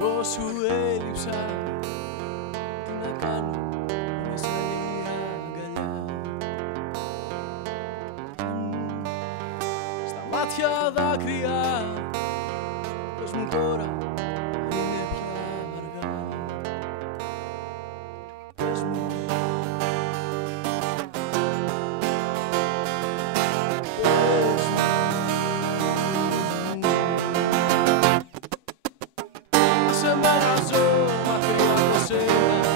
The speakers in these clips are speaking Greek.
Εγώ σου έλειψα, τι να κάνω με στέλνει αγκαλιά. Στα μάτια δάκρυα, πες μου τώρα αν είναι πια αργά. Πες μου. Σε μένα ζω μακριά από σένα,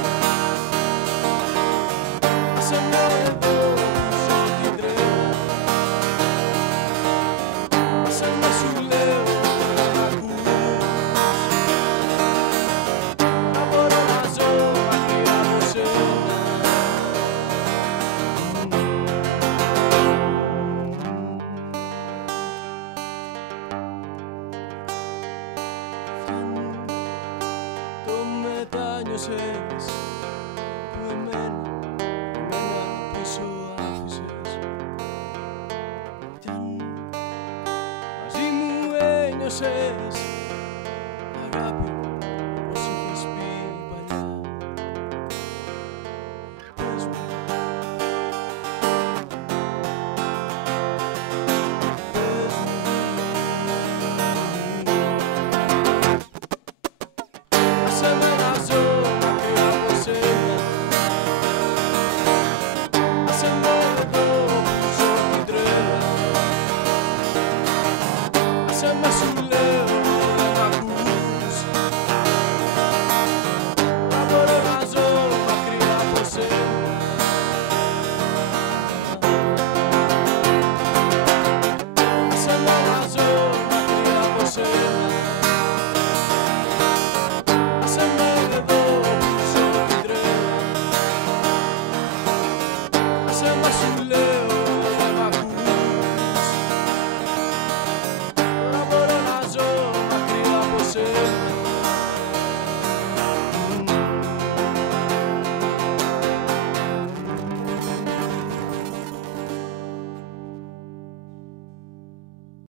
σε με εδώ που ζω την τρέλα, σε με σου λέω να ακούς, να μπορώ να ζω μακριά από σένα. Μετάνιωσες που εμένα πίσω άφησες. Κι αν μαζί μου ένιωσες